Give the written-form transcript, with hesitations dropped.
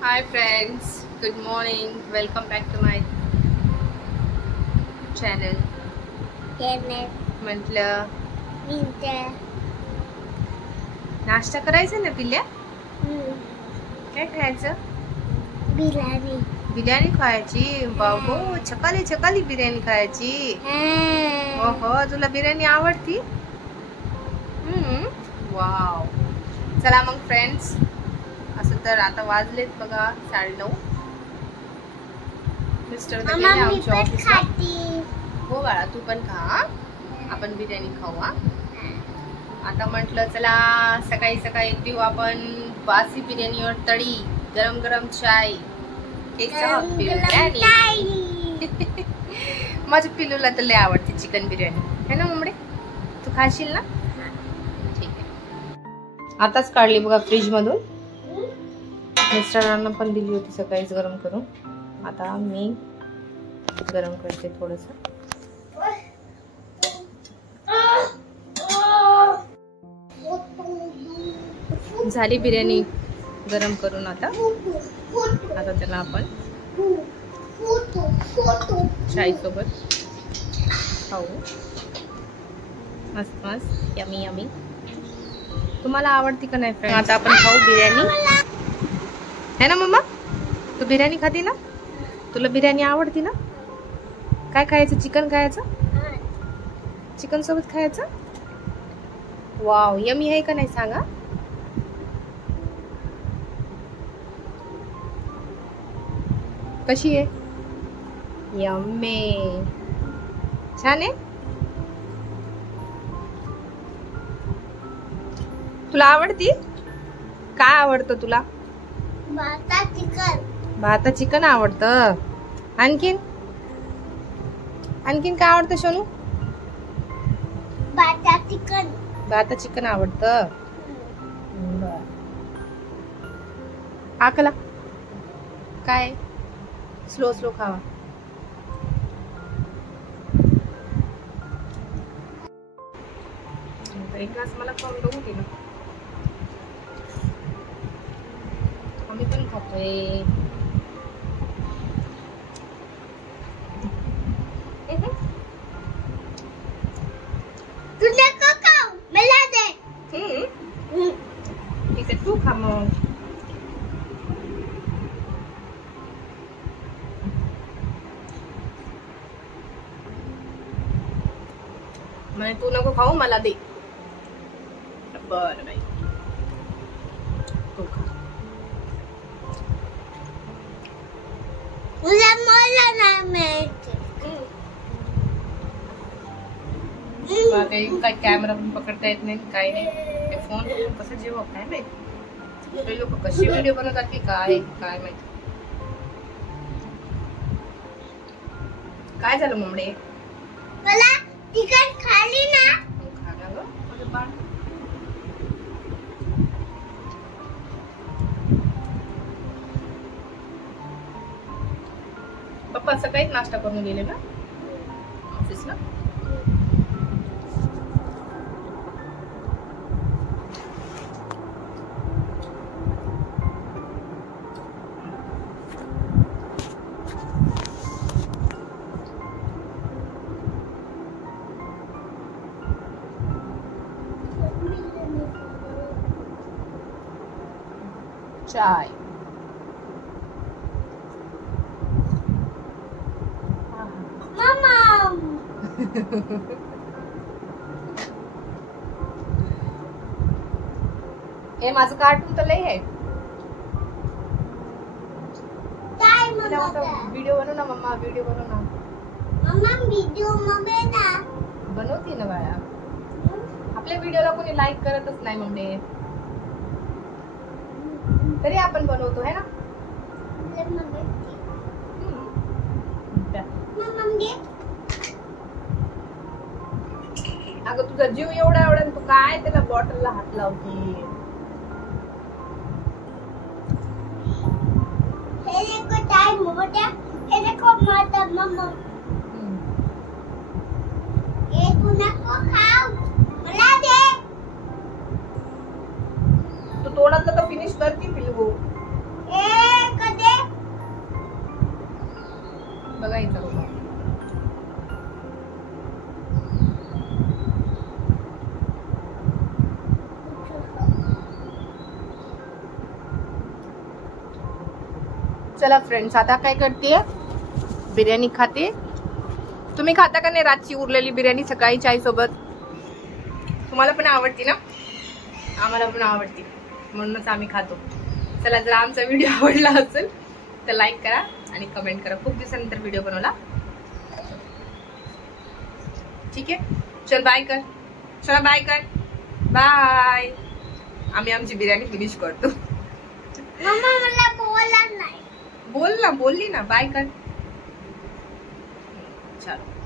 Hi friends, good morning. Welcome back to my channel. म्हटलं नाश्ता करायचा ना पिल्ल्या? काय खायचं? बिर्याणी खायची. बाबो चकाली चकाली बिर्याणी खायची. ओहो तुला बिर्याणी आवडती? वाव. चला मग फ्रेंड्स, असं तर आता वाजलेत बघा 9:30. मिस्टर तर गेले आमच्या ऑफिसला. हो बाळा तू पण खा, आपण बिर्याणी खाऊ. आता म्हटलं चला सकाळी सकाळी देऊ आपण बासी बिर्याणीवर तळी, गरम गरम चाय, बिर्याणी. माझ्या पिल्लूला तर लय आवडते चिकन बिर्याणी, है ना मम्मी? तू खाशील ना? ठीक आहे. आताच काढली बघा फ्रीज मधून. मिस्टरांना पण दिली होती सकाळीच गरम करून. आता मी गरम करते थोडस. झाली बिर्याणी गरम करून. आता त्याला आपण चाय सोबत खाऊ. मस्त मस्त यमी यमी. तुम्हाला आवडती का नाही फ्रेंड? आता आपण खाऊ बिर्याणी, है ना मम्मा? तू बिर्याणी खाती ना? तुला बिर्याणी आवडती ना? काय खायचं? चिकन खायचं? चिकन सोबत खायचं? वाव यमी आहे का नाही सांगा? कशी आहे? यम्मी. छान आहे. तुला आवडती? काय आवडतं तुला? भाता चिकन आवडतं. आणखीन काय आवडतं सोनू? भाता चिकन आवडतं. आकला काय? स्लो स्लो खावा. एक ग्लास मला खाऊन बघू दे ना. आम्ही पण खातोय. ठीक आहे तू खा मग. म्हणजे तू नको खाऊ, मला दे. बरं बाई तू खा. काय कॅमेरा पण पकडता येत नाही, काय नाही. फोन कसं जेव्हा काय माहिती लोक कशी व्हिडिओ बनवतात की काय माहिती. काय झालं मम्मी? चिकन खाली ना? खाना ग माझं बाळ. पप्पा सकाळीच नाश्ता करून गेले ना ऑफिसला. चाय. हे माझं कार्टून तर लय आहे. व्हिडिओ बनव ना मम्मा, व्हिडिओ बनव ना. बनवती ना बाळा. आपल्या व्हिडिओला कोणी लाईक करतच नाही मम्मी, तरी आपण बनवतो है ना. अगं तुझा जीव एवढा तू काय त्याला बॉटलला हात लावती. तू तोडातलं तर फिनिश करती पिलू. चला फ्रेंड्स, आता काय करते, बिर्याणी खाते. तुम्ही खाता का नाही रातची उरलेली बिर्याणी सकाळी चाय सोबत? तुम्हाला पण आवडती ना? आम्हाला पण आवडती, म्हणूनच आम्ही खातो. चला, जर आमचा व्हिडिओ आवडला असेल तर लाईक करा आणि कमेंट करा. खूप दिवसानंतर व्हिडिओ बनवला. ठीक आहे, चल बाय कर. चला बाय कर. बाय. आम्ही आमची बिर्याणी फिनिश करतो. मम्मा मला बोलला नाही. बोल ना, बोलली ना, बाय कर. चलो.